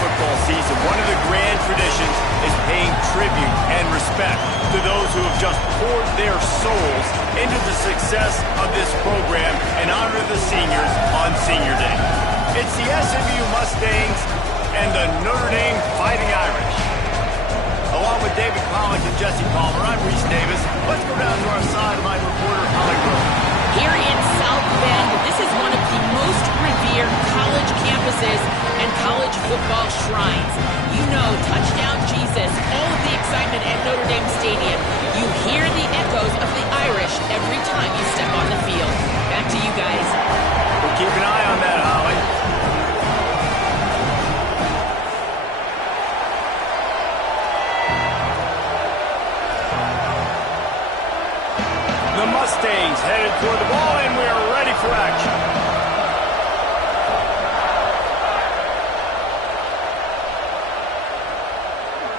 football season, one of the grand traditions is paying tribute and respect to those who have just poured their souls into the success of this program and honor the seniors on Senior Day. It's the SMU Mustangs and the Notre Dame Fighting Irish. Along with David Pollock and Jesse Palmer, I'm Reese Davis. Let's go down to our sideline reporter, Holly Rowe. Here in South Bend, this is one of the most revered college campuses and college football shrines. You know, touchdown Jesus, all of the excitement at Notre Dame Stadium. You hear the echoes of the Irish every time you step on the field. Back to you guys. We'll keep an eye on that, Holly. The Mustangs headed toward the ball, and we are ready for action.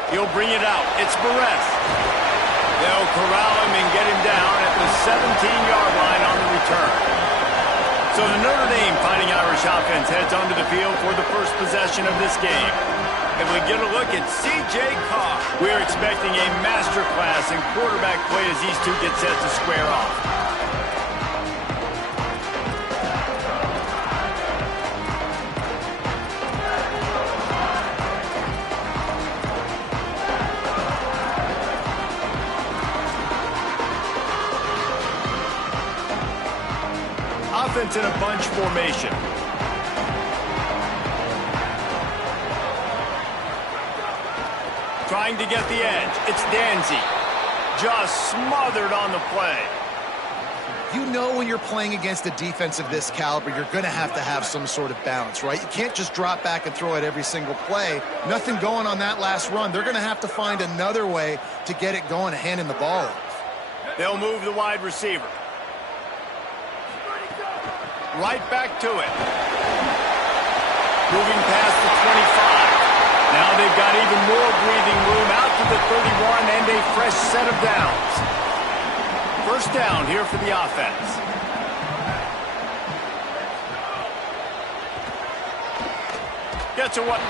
He'll bring it out. It's Perez. They'll corral him and get him down at the 17-yard line on the return. So the Notre Dame Fighting Irish offense heads onto the field for the first possession of this game. And we get a look at C.J. Carr. We're expecting a masterclass in quarterback play as these two get set to square off. Offense in a bunch formation. Trying to get the edge. It's Danzy. Just smothered on the play. You know when you're playing against a defense of this caliber, you're going to have some sort of balance, right? You can't just drop back and throw it every single play. Nothing going on that last run. They're going to have to find another way to get it going, handing the ball off. They'll move the wide receiver. Right back to it. Moving past the 25. Now they've got even more breathing room out to the 31 and a fresh set of downs. First down here for the offense. Gets a one.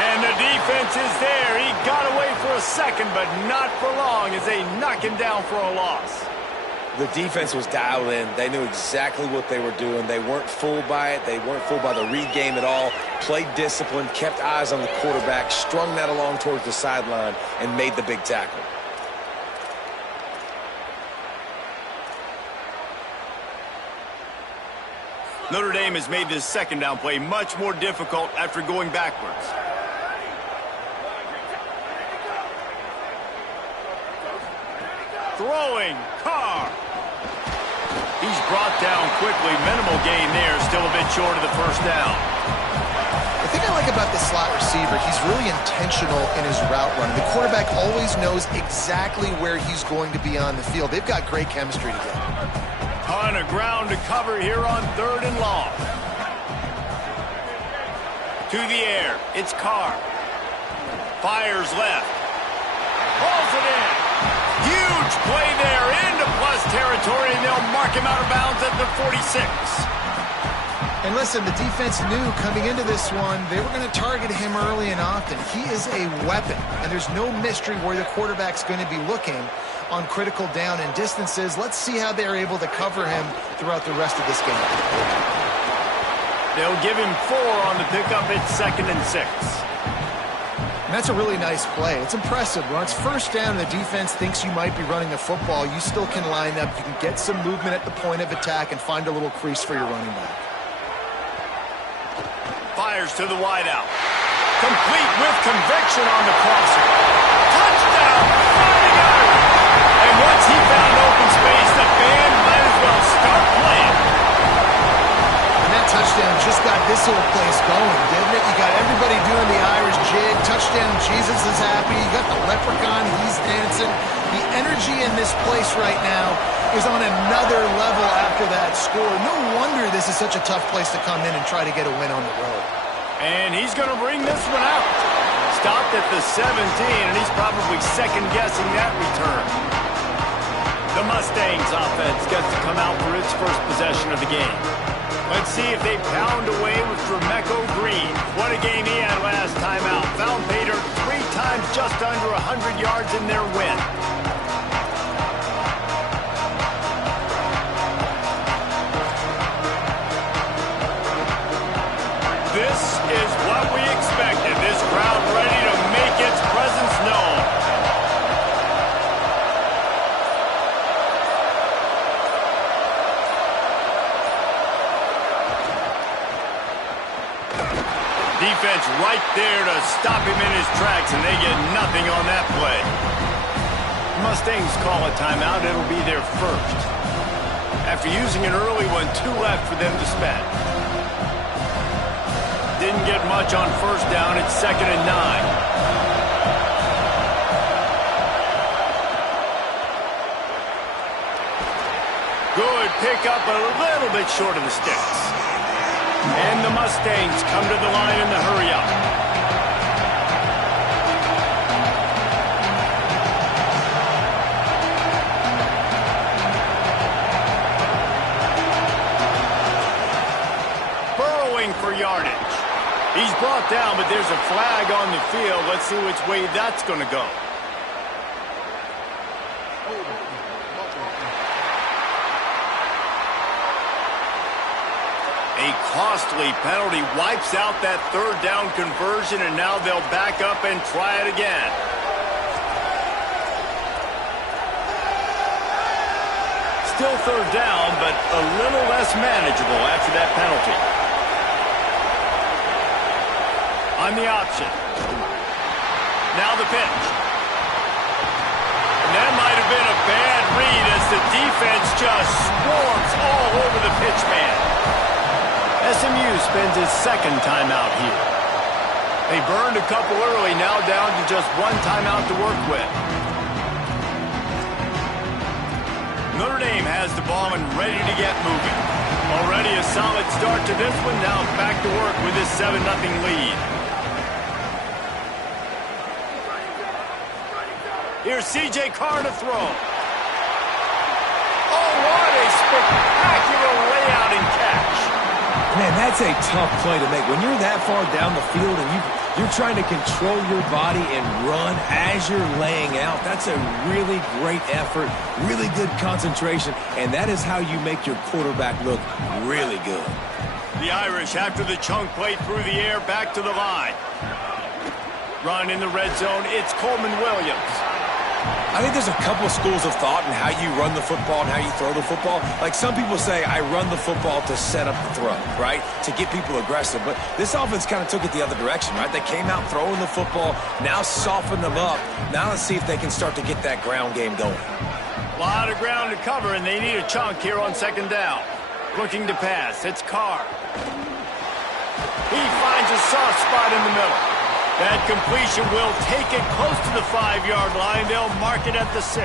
And the defense is there. He got away for a second, but not for long as they knock him down for a loss. The defense was dialed in. They knew exactly what they were doing. They weren't fooled by it. They weren't fooled by the read game at all. Played discipline, kept eyes on the quarterback, strung that along towards the sideline, and made the big tackle. Notre Dame has made this second down play much more difficult after going backwards. Throwing, Carr. He's brought down quickly. Minimal gain there. Still a bit short of the first down. The thing I like about this slot receiver, he's really intentional in his route running. The quarterback always knows exactly where he's going to be on the field. They've got great chemistry together. Ton of ground to cover here on 3rd and long. To the air. It's Carr. Fires left. Pulls it in. Huge play there into plus territory, and they'll mark him out of bounds at the 46. And listen, the defense knew coming into this one, they were going to target him early and often. He is a weapon, and there's no mystery where the quarterback's going to be looking on critical down and distances. Let's see how they're able to cover him throughout the rest of this game. They'll give him 4 on the pickup. It's 2nd and 6. And that's a really nice play. It's impressive. When it's first down and the defense thinks you might be running the football, you still can line up. You can get some movement at the point of attack and find a little crease for your running back. Fires to the wideout. Complete with conviction on the crosser. Touchdown! Fighting Irish! And once he found open space, the band might as well start playing. And that touchdown just got this whole place going, didn't it? You got everybody doing the Irish jig. Touchdown, Jesus is happy. You got the leprechaun, he's dancing. The energy in this place right now is on another level after that score. No wonder this is such a tough place to come in and try to get a win on the road. And he's going to bring this one out. Stopped at the 17, and he's probably second-guessing that return. The Mustangs offense gets to come out for its first possession of the game. Let's see if they pound away with Dremeco Green. What a game he had last time out. Found Pater 3 times just under 100 yards in their win. This is what we expected. This crowd ready to make its presence known. Defense right there to stop him in his tracks, and they get nothing on that play. Mustangs call a timeout. It'll be their first. After using an early one, 2 left for them to spend. Didn't get much on first down. It's 2nd and 9. Good pickup, a little bit short of the sticks. And the Mustangs come to the line in the hurry-up. Burrowing for yardage. He's brought down, but there's a flag on the field. Let's see which way that's going to go. A costly penalty wipes out that 3rd down conversion, and now they'll back up and try it again. Still 3rd down, but a little less manageable after that penalty. On the option. Now the pitch. And that might have been a bad read as the defense just swarms all over the pitch man. SMU spends his 2nd timeout here. They burned a couple early, now down to just 1 timeout to work with. Notre Dame has the ball and ready to get moving. Already a solid start to this one, now back to work with this 7-0 lead. Here's C.J. Carr to throw. Oh, what a spectacular layout and catch. Man, that's a tough play to make. When you're that far down the field and you're trying to control your body and run as you're laying out, that's a really great effort, really good concentration, and that is how you make your quarterback look really good. The Irish, after the chunk play through the air, back to the line. Run in the red zone, it's Coleman Williams. I think there's a couple of schools of thought in how you run the football and how you throw the football. Like some people say, I run the football to set up the throw, right? To get people aggressive. But this offense kind of took it the other direction, right? They came out throwing the football, now soften them up. Now let's see if they can start to get that ground game going. A lot of ground to cover, and they need a chunk here on 2nd down. Looking to pass, it's Carr. He finds a soft spot in the middle. That completion will take it close to the 5-yard line. They'll mark it at the 6.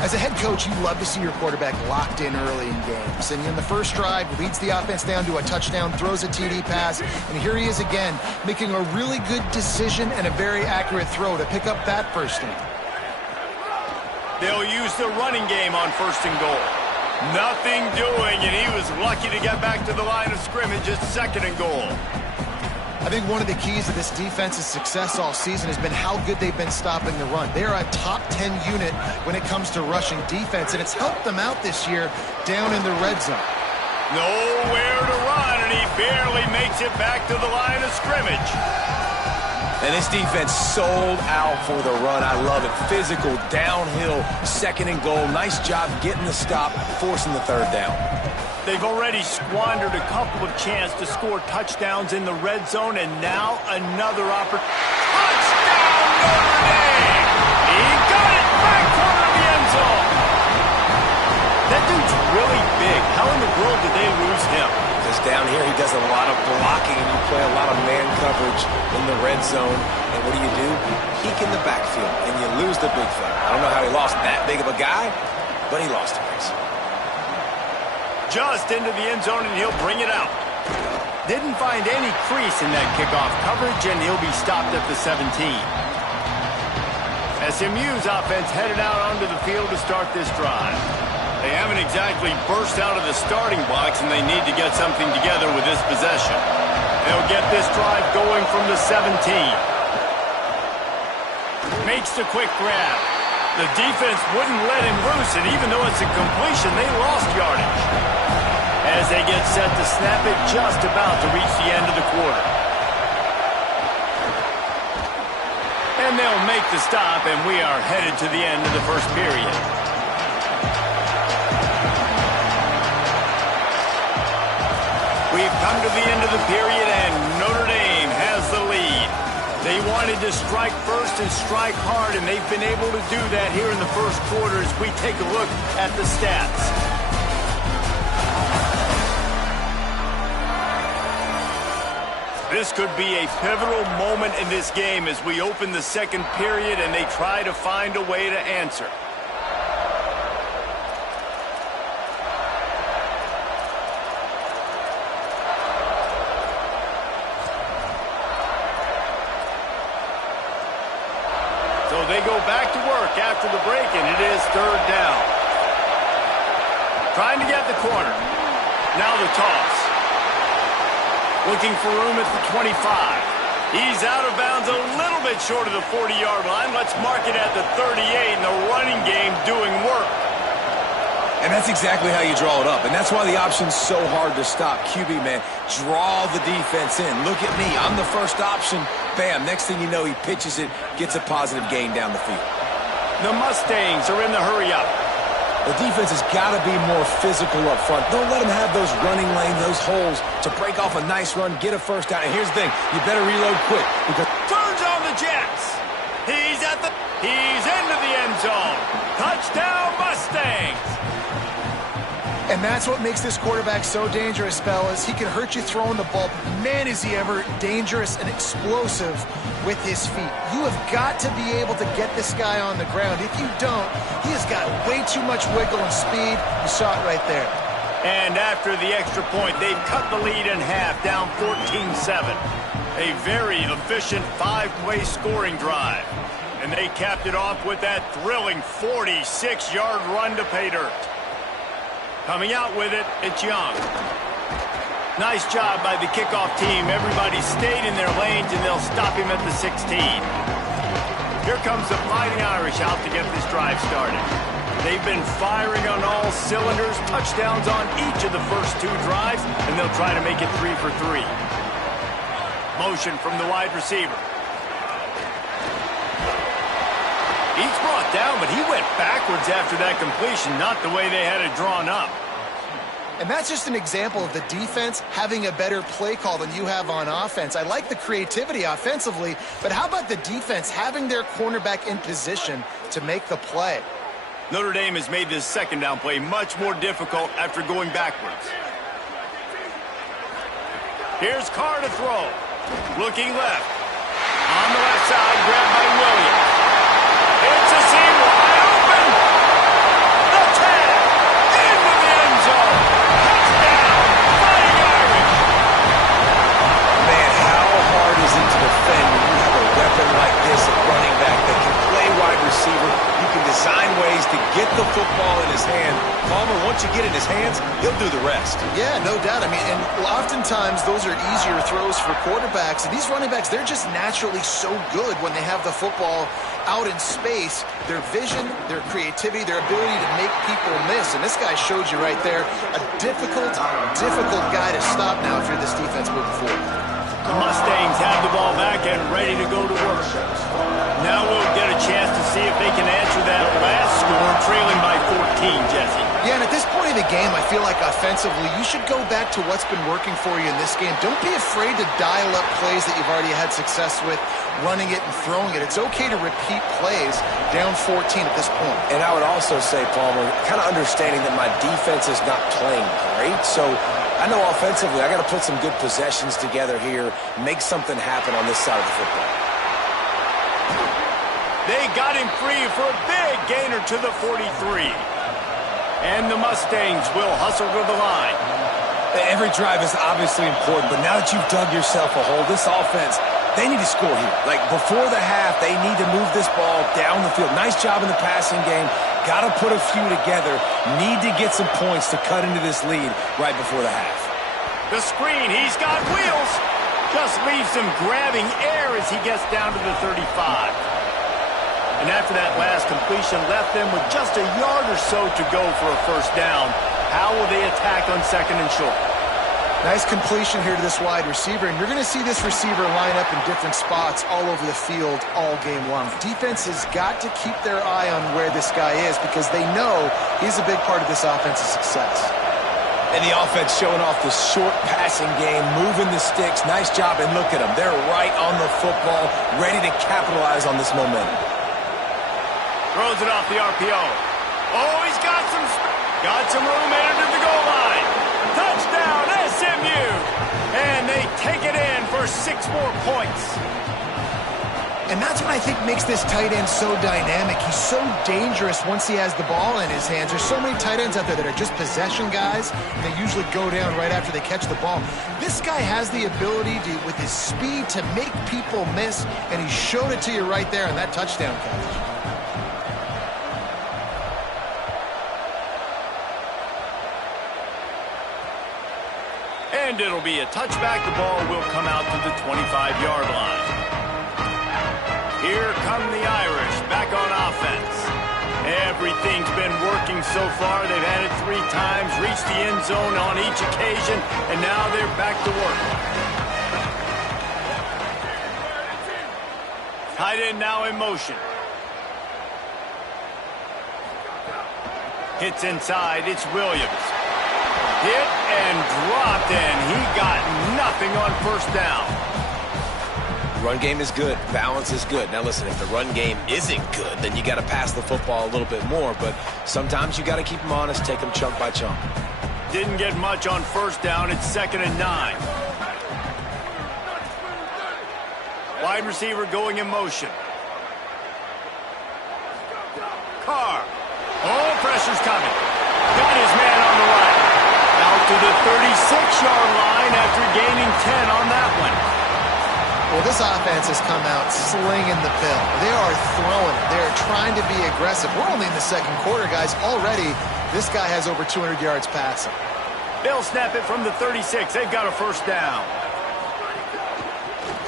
As a head coach, you love to see your quarterback locked in early in games. And in the first drive, leads the offense down to a touchdown, throws a TD pass, and here he is again, making a really good decision and a very accurate throw to pick up that 1st down. They'll use the running game on 1st and goal. Nothing doing, and he was lucky to get back to the line of scrimmage at 2nd and goal. I think one of the keys to this defense's success all season has been how good they've been stopping the run. They are a top 10 unit when it comes to rushing defense, and it's helped them out this year down in the red zone. Nowhere to run, and he barely makes it back to the line of scrimmage. And this defense sold out for the run. I love it. Physical, downhill, 2nd and goal. Nice job getting the stop, forcing the 3rd down. They've already squandered a couple of chances to score touchdowns in the red zone, and now another opportunity. Touchdown, Notre Dame! He got it back corner of the end zone. That dude's really big. How in the world did they lose him? Because down here he does a lot of blocking, and you play a lot of man coverage in the red zone. And what do? Peek in the backfield, and you lose the big fella. I don't know how he lost that big of a guy, but he lost it. Just into the end zone, and he'll bring it out. Didn't find any crease in that kickoff coverage, and he'll be stopped at the 17. SMU's offense headed out onto the field to start this drive. They haven't exactly burst out of the starting blocks, and they need to get something together with this possession. They'll get this drive going from the 17. Makes the quick grab. The defense wouldn't let him loose, and even though it's a completion, they lost yardage. As they get set to snap it, just about to reach the end of the quarter. And they'll make the stop, and we are headed to the end of the first period. We've come to the end of the period, and Notre Dame has the lead. They wanted to strike first and strike hard, and they've been able to do that here in the first quarter as we take a look at the stats. This could be a pivotal moment in this game as we open the second period and they try to find a way to answer. So they go back to work after the break, and it is third down. Trying to get the corner. Now the toss. Looking for room at the 25. He's out of bounds a little bit short of the 40-yard line. Let's mark it at the 38, and the running game doing work. And that's exactly how you draw it up. And that's why the option's so hard to stop. QB, man, draw the defense in. Look at me. I'm the first option. Bam. Next thing you know, he pitches it, gets a positive gain down the field. The Mustangs are in the hurry-up. The defense has got to be more physical up front. Don't let them have those running lanes, those holes to break off a nice run, get a first down. And here's the thing. You better reload quick because turns on the Jets. He's into the end zone. Touchdown, Mustangs. And that's what makes this quarterback so dangerous, fellas. He can hurt you throwing the ball, but man, is he ever dangerous and explosive with his feet. You have got to be able to get this guy on the ground. If you don't, he has got way too much wiggle and speed. You saw it right there. And after the extra point, they've cut the lead in half, down 14-7. A very efficient five-play scoring drive. And they capped it off with that thrilling 46-yard run to pay dirt. Coming out with it, it's Young. Nice job by the kickoff team. Everybody stayed in their lanes, and they'll stop him at the 16. Here comes the Fighting Irish out to get this drive started. They've been firing on all cylinders, touchdowns on each of the first two drives, and they'll try to make it 3 for 3. Motion from the wide receiver. He's brought down, but he went backwards after that completion, not the way they had it drawn up. And that's just an example of the defense having a better play call than you have on offense. I like the creativity offensively, but how about the defense having their cornerback in position to make the play? Notre Dame has made this second down play much more difficult after going backwards. Here's Carr to throw. Looking left. On the left side, grabbed by Williams. It's a seam wide open. The tag into the end zone. Touchdown, Fighting Irish. man, how hard is it to defend when you have a weapon like this at running back that can play wide receiver? You can design ways to get the football in his hand. Palmer, once you get it in his hands, he'll do the rest. Yeah, no doubt. I mean, and oftentimes those are easier throws for quarterbacks. And these running backs, they're just naturally so good when they have the football out in space. Their vision, their creativity, their ability to make people miss. And this guy showed you right there, a difficult guy to stop now if you're this defense moving forward. The Mustangs have the ball back and ready to go to work. Now we'll get a chance to see if they can answer that last score, trailing by 14, Jesse. Yeah, and at this point of the game, I feel like offensively, you should go back to what's been working for you in this game. Don't be afraid to dial up plays that you've already had success with, running it and throwing it. It's okay to repeat plays down 14 at this point. And I would also say, Palmer, kind of understanding that my defense is not playing great, so I know offensively I got to put some good possessions together here, make something happen on this side of the football. They got him free for a big gainer to the 43. And the Mustangs will hustle to the line. Every drive is obviously important, but now that you've dug yourself a hole, this offense They need to score here. Like, before the half, they need to move this ball down the field. Nice job in the passing game. Got to put a few together. Need to get some points to cut into this lead right before the half. The screen, he's got wheels. Just leaves him grabbing air as he gets down to the 35. And after that last completion, left them with just a yard or so to go for a first down. How will they attack on second and short? Nice completion here to this wide receiver, and you're going to see this receiver line up in different spots all over the field all game long. Defense has got to keep their eye on where this guy is because they know he's a big part of this offense's success. And the offense showing off the short passing game, moving the sticks. Nice job, and look at them. They're right on the football, ready to capitalize on this momentum. Throws it off the RPO. Oh, he's got some room headed to the goal line. Touchdown, SMU. And they take it in for 6 more points. And that's what I think makes this tight end so dynamic. He's so dangerous once he has the ball in his hands. There's so many tight ends out there that are just possession guys. They usually go down right after they catch the ball. This guy has the ability to, with his speed, to make people miss, and he showed it to you right there in that touchdown catch. And it'll be a touchback. The ball will come out to the 25-yard line. Here come the Irish back on offense. Everything's been working so far. They've had it 3 times, reached the end zone on each occasion, and now they're back to work. Tight end now in motion. Hits inside. It's Williams. Hit and dropped, and he got nothing on first down. The run game is good. Balance is good. Now, listen, if the run game isn't good, then you got to pass the football a little bit more. But sometimes you got to keep them honest, take them chunk by chunk. Didn't get much on first down. It's 2nd and 9. Wide receiver going in motion. Carr. Oh, pressure's coming. Got his man on the right. Out to the 36-yard line after gaining 10 on that one. Well, this offense has come out slinging the pill. They are throwing it. They're trying to be aggressive. We're only in the second quarter, guys. Already, this guy has over 200 yards passing. They'll snap it from the 36. They've got a first down.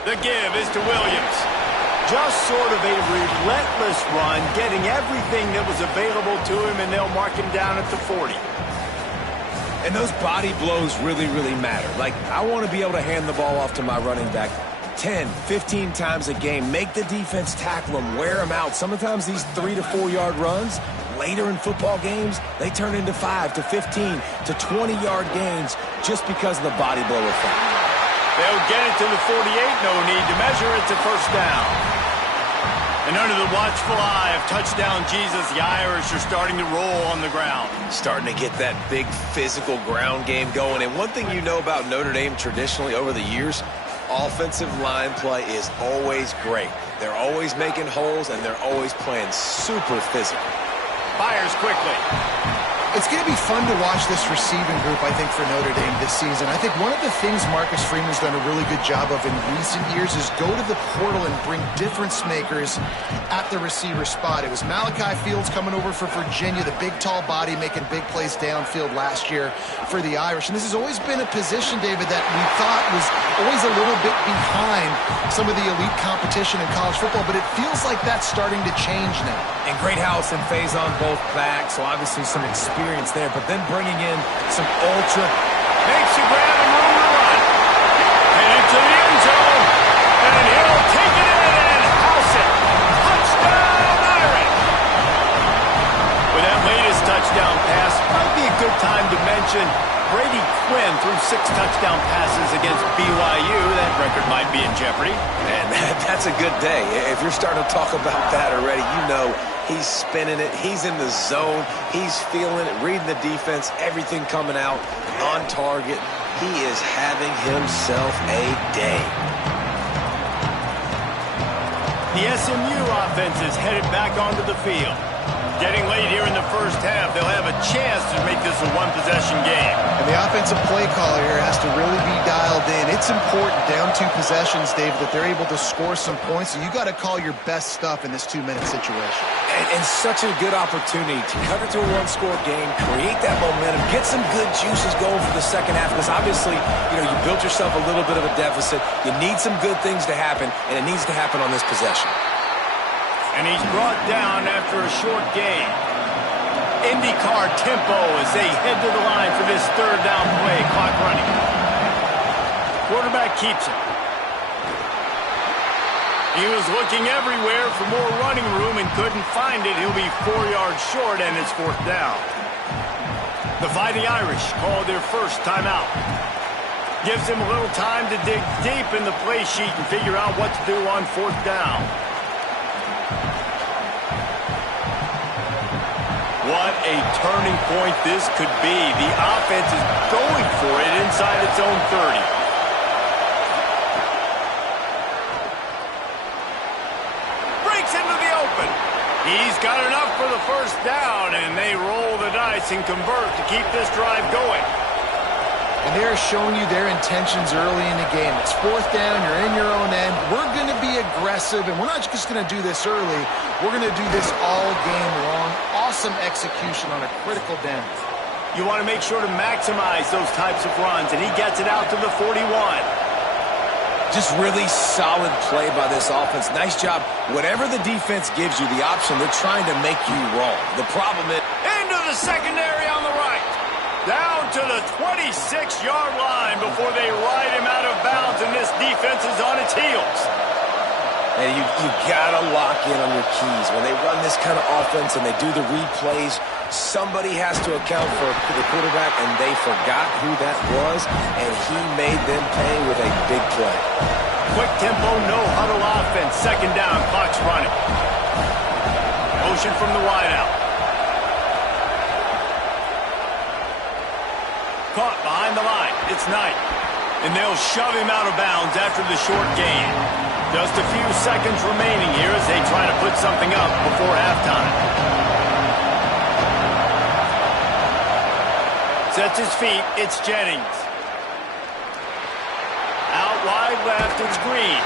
The give is to Williams. Just sort of a relentless run, getting everything that was available to him, and they'll mark him down at the 40. And those body blows really, really matter. Like, I want to be able to hand the ball off to my running back 10, 15 times a game. Make the defense tackle them, wear them out. Sometimes these 3 to 4 yard runs, later in football games, they turn into 5 to 15 to 20-yard gains just because of the body blow effect. They'll get it to the 48. No need to measure. It's a first down. And under the watchful eye of touchdown Jesus, the Irish are starting to roll on the ground. Starting to get that big physical ground game going. And one thing you know about Notre Dame traditionally over the years, offensive line play is always great. They're always making holes, and they're always playing super physical. Fires quickly. It's going to be fun to watch this receiving group, I think, for Notre Dame this season. I think one of the things Marcus Freeman's done a really good job of in recent years is go to the portal and bring difference makers at the receiver spot. It was Malachi Fields coming over for Virginia, the big, tall body making big plays downfield last year for the Irish. And this has always been a position, David, that we thought was always a little bit behind some of the elite competition in college football, but it feels like that's starting to change now. And Great House and Faison both back, so obviously some experience there, but then bringing in some ultra. Makes a grab and room to run. And into the end zone. And he'll take it in and house it. Touchdown, Irish. With that latest touchdown pass, might be a good time to mention Brady Quinn threw 6 touchdown passes against BYU. That record might be in jeopardy. And that's a good day. If you're starting to talk about that already, you know he's spinning it. He's in the zone. He's feeling it, reading the defense, everything coming out on target. He is having himself a day. The SMU offense is headed back onto the field. Getting late here in the first half, they'll have a chance to make this a one-possession game. And the offensive play caller here has to really be dialed in. It's important down 2 possessions, Dave, that they're able to score some points. So you got to call your best stuff in this 2-minute situation. And such a good opportunity to cut it to a one-score game, create that momentum, get some good juices going for the second half. Because obviously, you built yourself a little bit of a deficit. You need some good things to happen, and it needs to happen on this possession. And he's brought down after a short game. IndyCar tempo as they head to the line for this third down play. Clock running. Quarterback keeps it. He was looking everywhere for more running room and couldn't find it. He'll be 4 yards short, and it's 4th down. The Fighting Irish call their first timeout. Gives him a little time to dig deep in the play sheet and figure out what to do on 4th down. What a turning point this could be. The offense is going for it inside its own 30. Breaks into the open. He's got enough for the first down, and they roll the dice and convert to keep this drive going. And they're showing you their intentions early in the game. It's 4th down, you're in your own end. We're going to be aggressive, and we're not just going to do this early. We're going to do this all game long. Awesome execution on a critical down. You want to make sure to maximize those types of runs, and he gets it out to the 41. Just really solid play by this offense. Nice job. Whatever the defense gives you the option, they're trying to make you wrong. The problem is... Into the secondary on the right. Down to the 26-yard line before they ride him out of bounds, and this defense is on its heels. And you got to lock in on your keys. When they run this kind of offense and they do the replays, somebody has to account for the quarterback, and they forgot who that was, and he made them pay with a big play. Quick tempo, no huddle offense. 2nd down, clock's running. Motion from the wideout. Caught behind the line. It's Knight. And they'll shove him out of bounds after the short gain. Just a few seconds remaining here as they try to put something up before halftime. Sets his feet. It's Jennings. Out wide left, it's Green.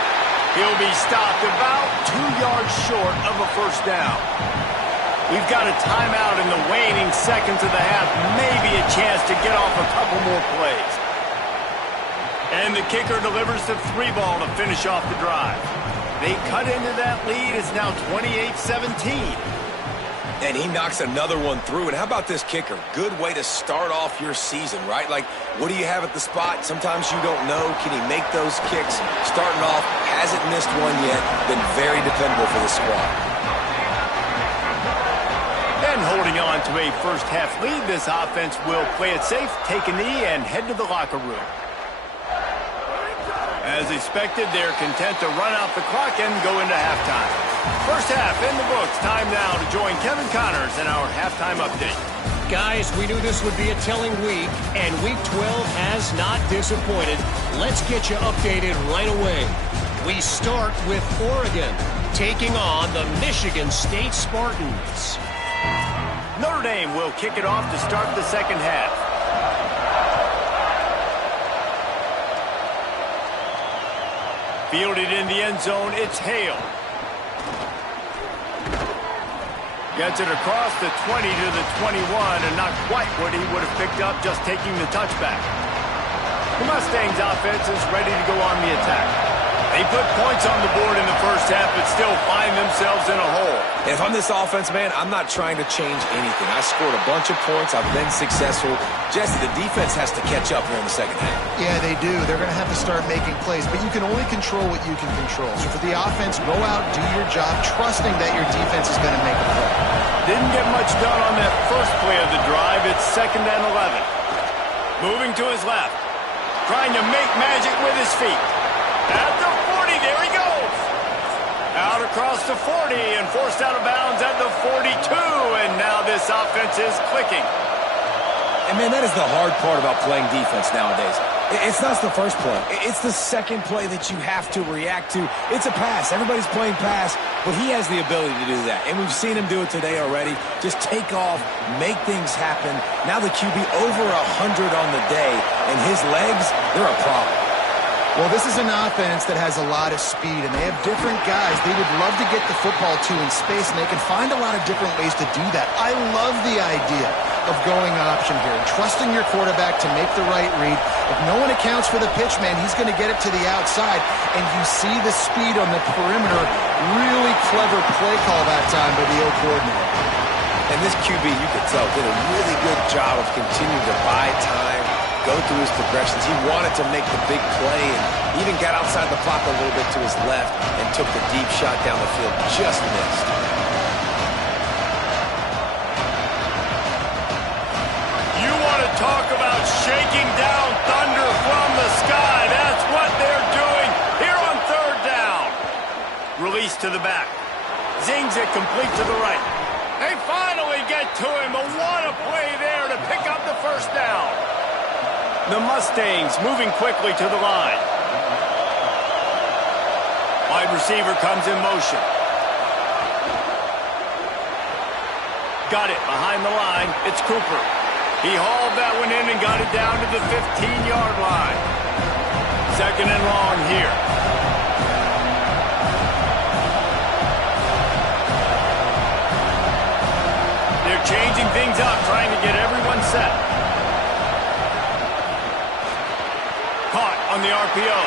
He'll be stopped about 2 yards short of a first down. We've got a timeout in the waning seconds of the half. Maybe a chance to get off a couple more plays. And the kicker delivers the 3-ball to finish off the drive. They cut into that lead. It's now 28-17. And he knocks another one through. And how about this kicker? Good way to start off your season, right? Like, what do you have at the spot? Sometimes you don't know. Can he make those kicks? Starting off, hasn't missed one yet. Been very dependable for the squad. And holding on to a first-half lead, this offense will play it safe, take a knee, and head to the locker room. As expected, they're content to run out the clock and go into halftime. First half in the books. Time now to join Kevin Connors in our halftime update. Guys, we knew this would be a telling week, and Week 12 has not disappointed. Let's get you updated right away. We start with Oregon taking on the Michigan State Spartans. Notre Dame will kick it off to start the second half. Fielded in the end zone, it's Hale. Gets it across the 20 to the 21, and not quite what he would have picked up just taking the touchback. The Mustangs offense is ready to go on the attack. They put points on the board in the first half, but still find themselves in a hole. If I'm this offense, man, I'm not trying to change anything. I scored a bunch of points. I've been successful. Jesse, the defense has to catch up here in the second half. Yeah, they do. They're going to have to start making plays, but you can only control what you can control. So for the offense, go out, do your job, trusting that your defense is going to make a play. Didn't get much done on that first play of the drive. It's 2nd and 11. Moving to his left. Trying to make magic with his feet. At the 40, there he goes. Out across the 40 and forced out of bounds at the 42. And now this offense is clicking. And, man, that is the hard part about playing defense nowadays. It's not the first play. It's the second play that you have to react to. It's a pass. Everybody's playing pass, but he has the ability to do that. And we've seen him do it today already. Just take off, make things happen. Now the QB over 100 on the day, and his legs, they're a problem. Well, this is an offense that has a lot of speed, and they have different guys they would love to get the football to in space, and they can find a lot of different ways to do that. I love the idea of going option here and trusting your quarterback to make the right read. If no one accounts for the pitch, man, he's going to get it to the outside, and you see the speed on the perimeter. Really clever play call that time by the O coordinator. And this QB, you could tell, did a really good job of continuing to buy time, go through his progressions. He wanted to make the big play and even got outside the pocket a little bit to his left and took the deep shot down the field. Just missed. You want to talk about shaking down thunder from the sky. That's what they're doing here on third down. Release to the back. Zings it complete to the right. They finally get to him, but what a play there to pick up the first down. The Mustangs moving quickly to the line. Wide receiver comes in motion. Got it behind the line. It's Cooper. He hauled that one in and got it down to the 15-yard line. Second and long here. They're changing things up, trying to get everyone set. Caught on the RPO.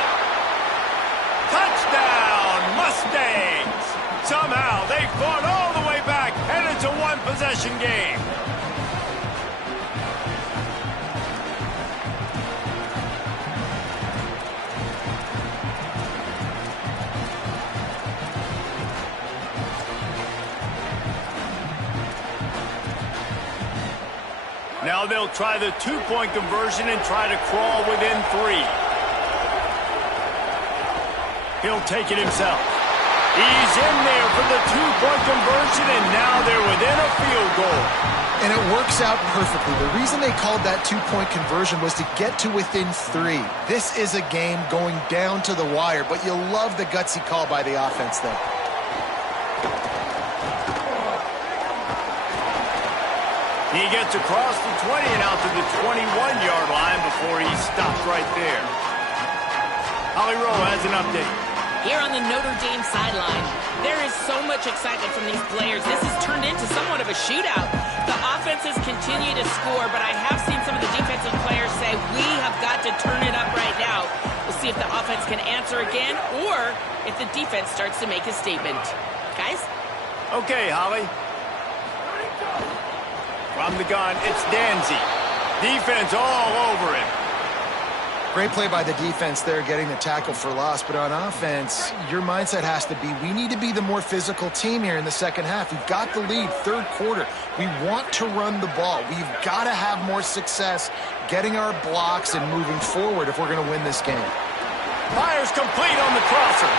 Touchdown, Mustangs! Somehow they fought all the way back, and it's a one-possession game. Now they'll try the two-point conversion and try to crawl within 3. He'll take it himself. He's in there for the two-point conversion, and now they're within a field goal. And it works out perfectly. The reason they called that two-point conversion was to get to within 3. This is a game going down to the wire, but you love the gutsy call by the offense there. He gets across the 20 and out to the 21-yard line before he stops right there. Holly Rowe has an update. Here on the Notre Dame sideline, there is so much excitement from these players. This has turned into somewhat of a shootout. The offenses continue to score, but I have seen some of the defensive players say, we have got to turn it up right now. We'll see if the offense can answer again or if the defense starts to make a statement. Guys? Okay, Holly. From the gun, it's Danzy. Defense all over him. Great play by the defense there, getting the tackle for loss. But on offense, your mindset has to be, we need to be the more physical team here in the second half. We've got the lead, third quarter. We want to run the ball. We've got to have more success getting our blocks and moving forward if we're going to win this game. Fires complete on the crosser.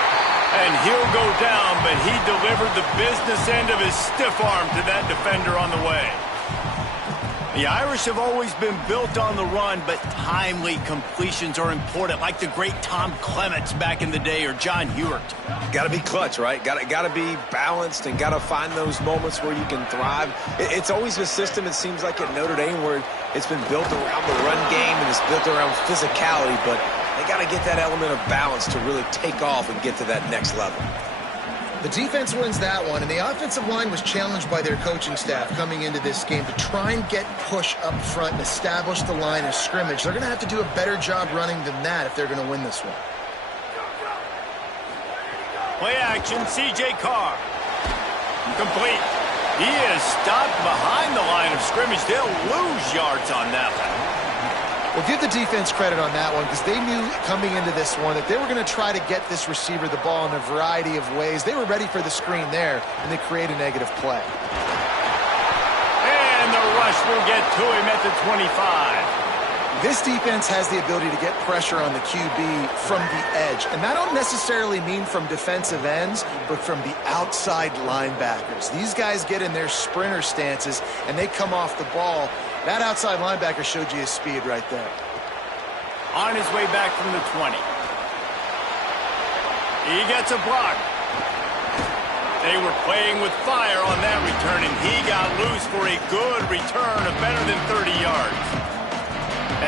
And he'll go down, but he delivered the business end of his stiff arm to that defender on the way. The Irish have always been built on the run, but timely completions are important, like the great Tom Clements back in the day or John Hewart. Got to be clutch, right? Got to be balanced and got to find those moments where you can thrive. It's always a system, it seems like, at Notre Dame where it's been built around the run game and it's built around physicality, but they got to get that element of balance to really take off and get to that next level. The defense wins that one, and the offensive line was challenged by their coaching staff coming into this game to try and get push up front and establish the line of scrimmage. They're going to have to do a better job running than that if they're going to win this one. Play action, C.J. Carr. Complete. He is stopped behind the line of scrimmage. They'll lose yards on that one. Well, give the defense credit on that one because they knew coming into this one that they were going to try to get this receiver the ball in a variety of ways. They were ready for the screen there, and they create a negative play. And the rush will get to him at the 25. This defense has the ability to get pressure on the QB from the edge, and that don't necessarily mean from defensive ends, but from the outside linebackers. These guys get in their sprinter stances, and they come off the ball. That outside linebacker showed you his speed right there. on his way back from the 20. He gets a block. They were playing with fire on that return, and he got loose for a good return of better than 30 yards.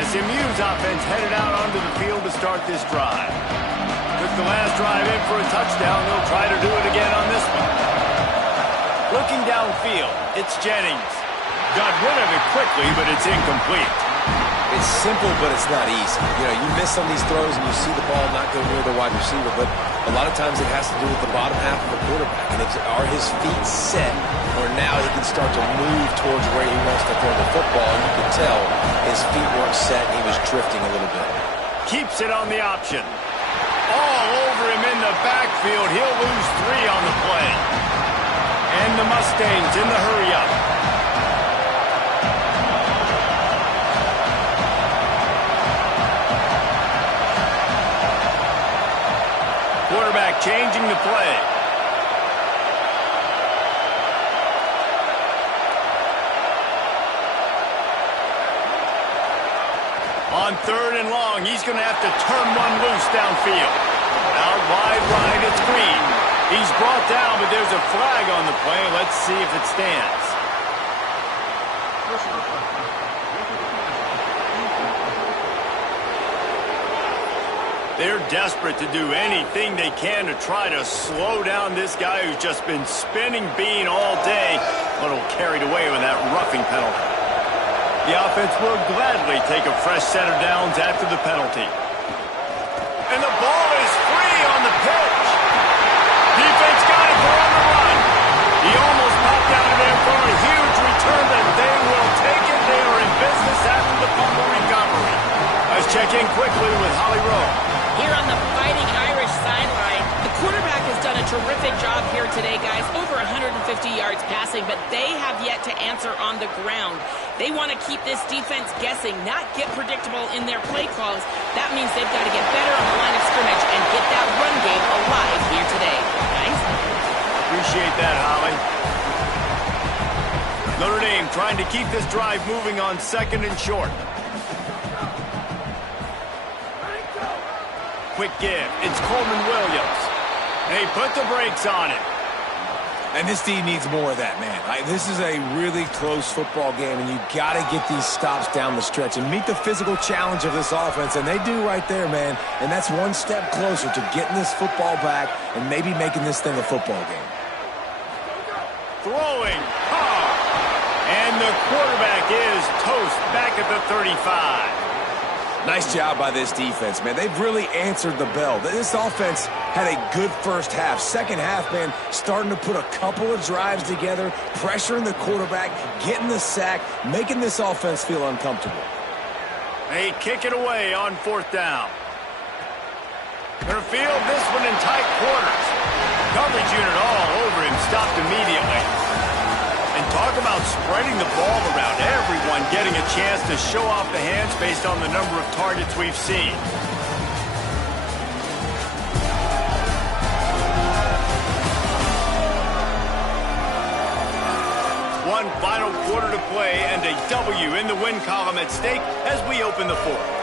SMU's offense headed out onto the field to start this drive. Took the last drive in for a touchdown. They'll try to do it again on this one. Looking downfield, it's Jennings. Got rid of it quickly, but it's incomplete. It's simple, but it's not easy. You know, you miss on these throws and you see the ball not go near the wide receiver, but a lot of times it has to do with the bottom half of the quarterback. And are his feet set, or now he can start to move towards where he wants to throw the football, and you can tell his feet weren't set and he was drifting a little bit. Keeps it on the option. All over him in the backfield. He'll lose 3 on the play. And the Mustangs in the hurry-up. Quarterback changing the play. On 3rd and long, he's going to have to turn one loose downfield. Out wide right, it's Green. He's brought down, but there's a flag on the play. Let's see if it stands. They're desperate to do anything they can to try to slow down this guy who's just been spinning bean all day. A little carried away with that roughing penalty. The offense will gladly take a fresh set of downs after the penalty. And the ball is free on the pitch. Defense got it for on the run. He almost popped out of there for a huge return, but they will take it. They are in business after the fumble recovery. Let's check in quickly with Holly Rowe. Here on the Fighting Irish sideline, the quarterback has done a terrific job here today, guys. Over 150 yards passing, but they have yet to answer on the ground. They want to keep this defense guessing, not get predictable in their play calls. That means they've got to get better on the line of scrimmage and get that run game alive here today. Guys? Appreciate that, Holly. Notre Dame trying to keep this drive moving on 2nd and short. Quick give. It's Coleman Williams. They put the brakes on it. And this team needs more of that, man. This is a really close football game, and you got to get these stops down the stretch and meet the physical challenge of this offense, and they do right there, man. And that's one step closer to getting this football back and maybe making this thing a football game. Throwing. And the quarterback is toast back at the 35. Nice job by this defense, man. They've really answered the bell. This offense had a good first half. Second half, man, starting to put a couple of drives together, pressuring the quarterback, getting the sack, making this offense feel uncomfortable. They kick it away on 4th down. Gonna field this one in tight quarters. Coverage unit all over him, stopped immediately. And talk about spreading the ball around. Everyone getting a chance to show off the hands based on the number of targets we've seen. One final quarter to play and a W in the win column at stake as we open the 4th.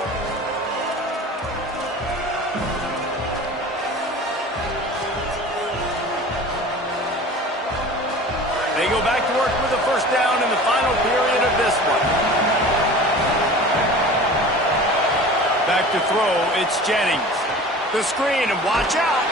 They go back to work with a first down in the final period of this one. Back to throw, it's Jennings. The screen, and watch out.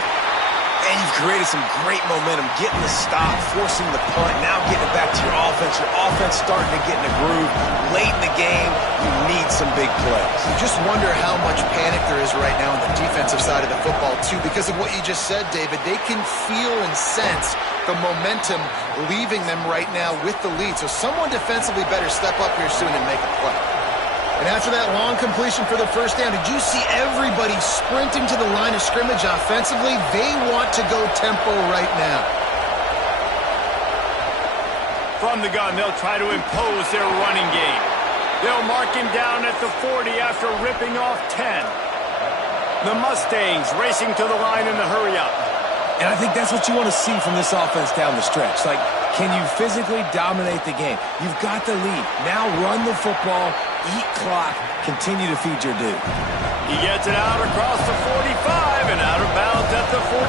And you've created some great momentum, getting the stop, forcing the punt, now getting it back to your offense. Your offense starting to get in a groove. Late in the game, you need some big plays. You just wonder how much panic there is right now on the defensive side of the football, too, because of what you just said, David. They can feel and sense the momentum leaving them right now with the lead. So someone defensively better step up here soon and make a play. And after that long completion for the first down, did you see everybody sprinting to the line of scrimmage offensively? They want to go tempo right now. From the gun, they'll try to impose their running game. They'll mark him down at the 40 after ripping off 10. The Mustangs racing to the line in the hurry-up. And I think that's what you want to see from this offense down the stretch. Like, can you physically dominate the game? You've got the lead. Now run the football, eat clock, continue to feed your dude. He gets it out across the 45 and out of bounds at the 46.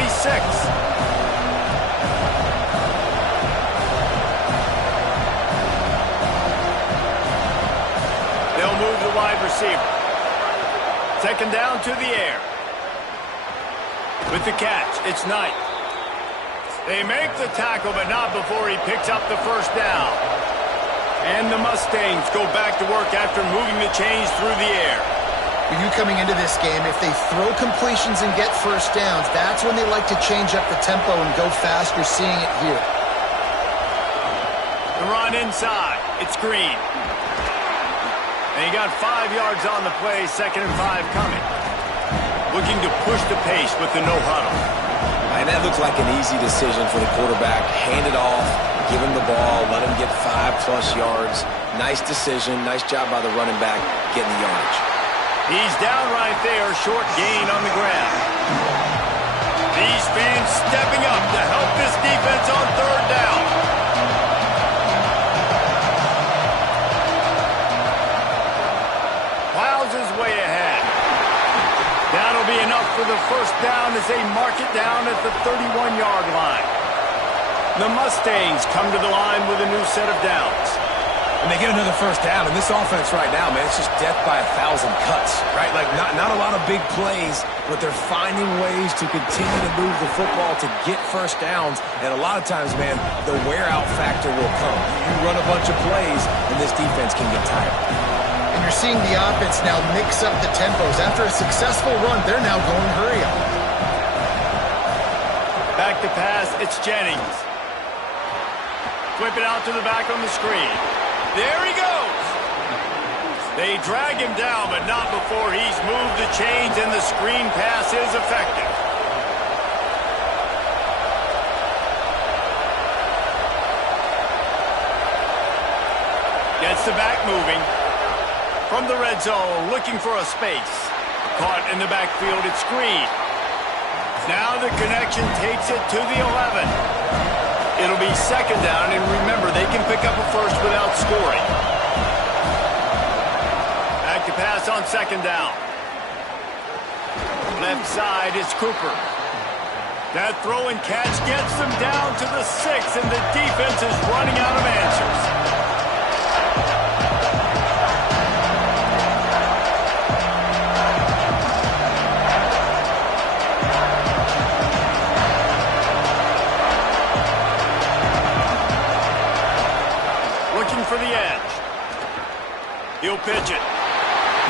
They'll move the wide receiver. Second down to the air. With the catch, it's Knight. They make the tackle, but not before he picks up the first down. And the Mustangs go back to work after moving the chains through the air. For you coming into this game, if they throw completions and get first downs, that's when they like to change up the tempo and go fast. You're seeing it here. The run inside. It's Green. And he got 5 yards on the play, 2nd and 5 coming. Looking to push the pace with the no huddle. And that looked like an easy decision for the quarterback. Hand it off, give him the ball, let him get 5+ yards. Nice decision, nice job by the running back getting the yardage. He's down right there, short gain on the ground. These fans stepping up to help this defense on 3rd down. Plows his way ahead. That'll be enough for the first down as they mark it down at the 31-yard line. The Mustangs come to the line with a new set of downs. And they get another first down, and this offense right now, man, it's just death by 1,000 cuts, right? Like, not a lot of big plays, but they're finding ways to continue to move the football to get first downs, and a lot of times, man, the wear-out factor will come. You run a bunch of plays, and this defense can get tired. And you're seeing the offense now mix up the tempos. After a successful run, they're now going hurry up. Back to pass, it's Jennings. Flip it out to the back on the screen. There he goes. They drag him down, but not before he's moved the chains and the screen pass is effective. Gets the back moving. From the red zone, looking for a space. Caught in the backfield, it's Green. Now the connection takes it to the 11. It'll be 2nd down, and remember, they can pick up a first without scoring. Back to pass on 2nd down. Left side is Cooper. That throw and catch gets them down to the 6, and the defense is running out of answers. For the edge. He'll pitch it.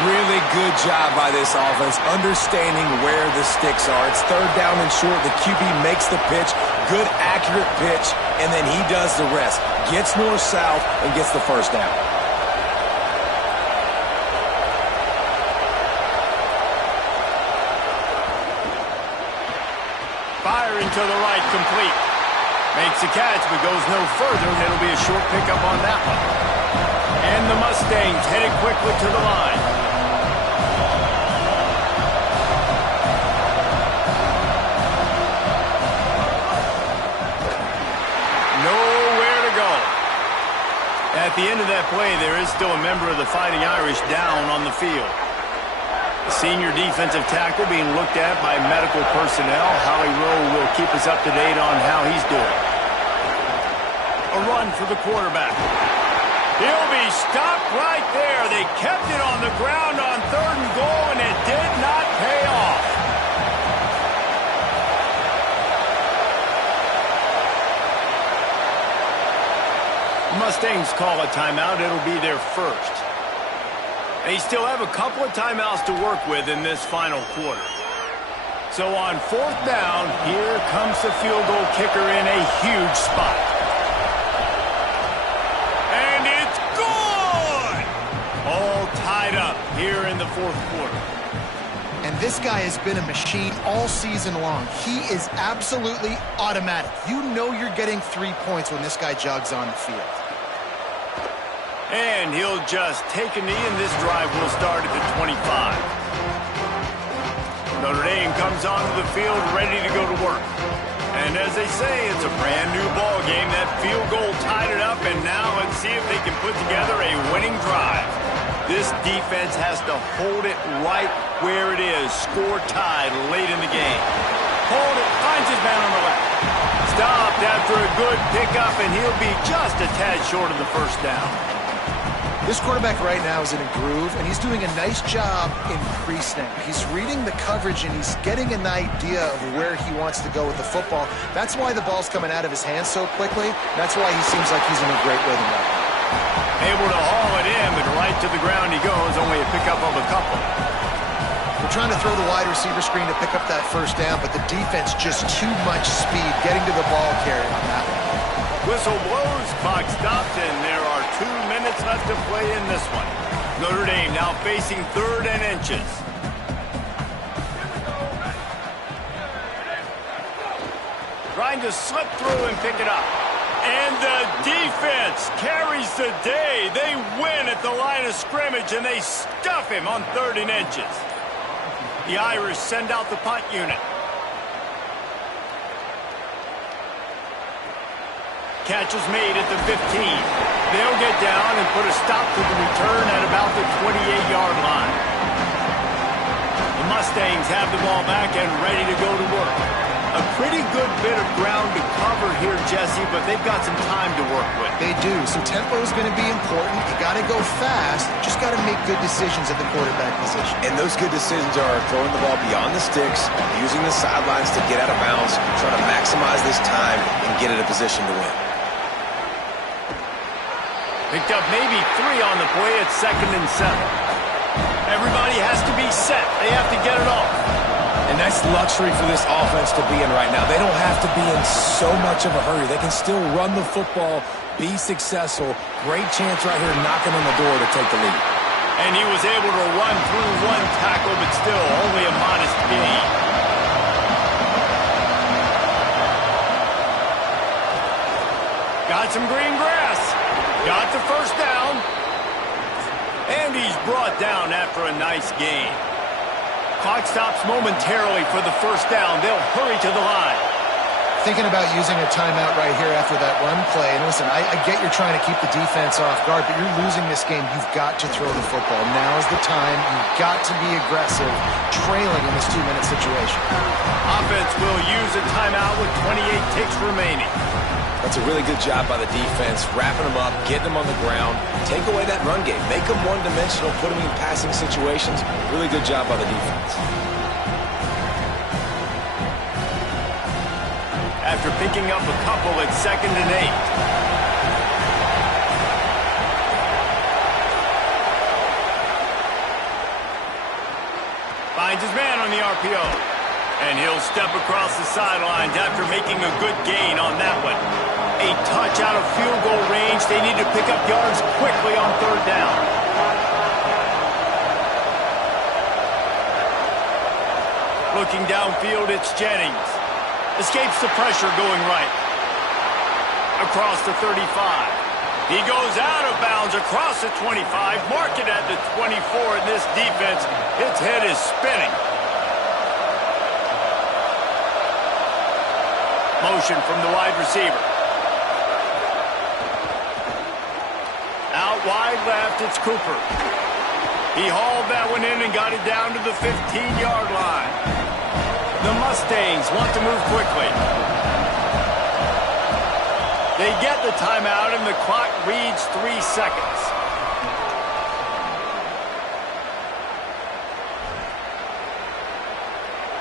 Really good job by this offense, understanding where the sticks are. It's 3rd down and short. The QB makes the pitch. Good, accurate pitch, and then he does the rest. Gets north-south and gets the first down. Firing to the right, complete. Makes the catch, but goes no further, and it'll be a short pickup on that one. And the Mustangs headed quickly to the line. Nowhere to go. At the end of that play, there is still a member of the Fighting Irish down on the field. The senior defensive tackle being looked at by medical personnel. Holly Rowe will keep us up to date on how he's doing. A run for the quarterback. He'll be stopped right there. They kept it on the ground on 3rd and goal, and it did not pay off. The Mustangs call a timeout. It'll be their first. They still have a couple of timeouts to work with in this final quarter. So on 4th down, here comes the field goal kicker in a huge spot. And it's good! All tied up here in the 4th quarter. And this guy has been a machine all season long. He is absolutely automatic. You know you're getting 3 points when this guy jogs on the field. And he'll just take a knee, and this drive will start at the 25. Notre Dame comes onto the field ready to go to work. And as they say, it's a brand new ball game. That field goal tied it up, and now let's see if they can put together a winning drive. This defense has to hold it right where it is. Score tied late in the game. Hold it, finds his man on the left. Stopped after a good pickup, and he'll be just a tad short of the first down. This quarterback right now is in a groove, and he's doing a nice job in pre-snap. He's reading the coverage, and he's getting an idea of where he wants to go with the football. That's why the ball's coming out of his hands so quickly. That's why he seems like he's in a great rhythm right now. Able to haul it in, but right to the ground he goes, only a pickup of a couple. We're trying to throw the wide receiver screen to pick up that first down, but the defense just too much speed getting to the ball carrier on that one. Whistle blows, clock stopped, and there are 2 minutes left to play in this one. Notre Dame now facing 3rd and inches. Trying to slip through and pick it up. And the defense carries the day. They win at the line of scrimmage, and they stuff him on 3rd and inches. The Irish send out the punt unit. Catch is made at the 15. They'll get down and put a stop to the return at about the 28-yard line. The Mustangs have the ball back and ready to go to work. A pretty good bit of ground to cover here, Jesse, but they've got some time to work with. They do. So tempo is going to be important. You got to go fast. Just got to make good decisions at the quarterback position. And those good decisions are throwing the ball beyond the sticks, using the sidelines to get out of bounds, trying to maximize this time and get in a position to win. Picked up maybe 3 on the play at 2nd and 7. Everybody has to be set. They have to get it off. And that's luxury for this offense to be in right now. They don't have to be in so much of a hurry. They can still run the football, be successful. Great chance right here knocking on the door to take the lead. And he was able to run through 1 tackle, but still only a modest gain. Got some green grass. Got the first down. And he's brought down after a nice gain. Clock stops momentarily for the first down. They'll hurry to the line. Thinking about using a timeout right here after that run play. And listen, I get you're trying to keep the defense off guard, but you're losing this game. You've got to throw the football. Now is the time. You've got to be aggressive, trailing in this 2-minute situation. Offense will use a timeout with 28 ticks remaining. That's a really good job by the defense, wrapping them up, getting them on the ground. Take away that run game. Make them one-dimensional, put them in passing situations. Really good job by the defense. After picking up a couple at 2nd and 8. Finds his man on the RPO. And he'll step across the sidelines after making a good gain on that one. A touch out of field goal range. They need to pick up yards quickly on 3rd down. Looking downfield, it's Jennings. Escapes the pressure going right. Across the 35. He goes out of bounds across the 25. Mark it at the 24, and this defense, its head is spinning. Motion from the wide receiver. Out wide left, it's Cooper. He hauled that one in and got it down to the 15-yard line. The Mustangs want to move quickly. They get the timeout, and the clock reads 3 seconds.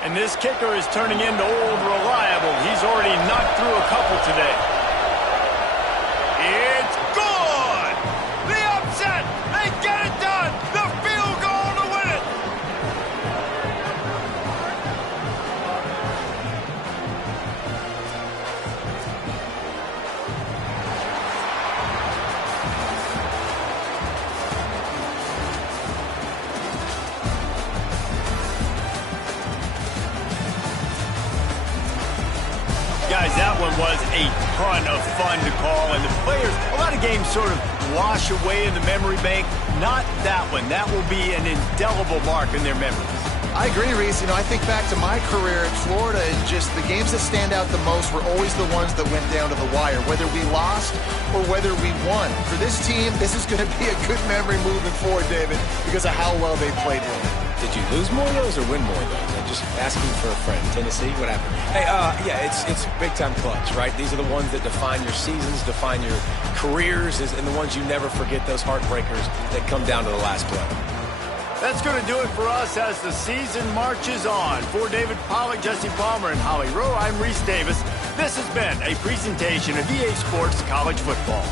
And this kicker is turning into old reliable. He's already knocked through a couple today. It's good! The upset! They get it done! The field goal to win it! Guys, that one was a ton of fun to call, and the players, a lot of games sort of wash away in the memory bank. Not that one. That will be an indelible mark in their memories. I agree, Reese. I think back to my career at Florida, and just the games that stand out the most were always the ones that went down to the wire, whether we lost or whether we won. For this team, this is going to be a good memory moving forward, David, because of how well they played in it. Did you lose more of those or win more of those? I'm just asking for a friend. Tennessee, what happened? Hey, yeah, it's big-time clutch, right? These are the ones that define your seasons, define your careers, and the ones you never forget, those heartbreakers that come down to the last play. That's going to do it for us as the season marches on. For David Pollack, Jesse Palmer, and Holly Rowe, I'm Reese Davis. This has been a presentation of EA Sports College Football.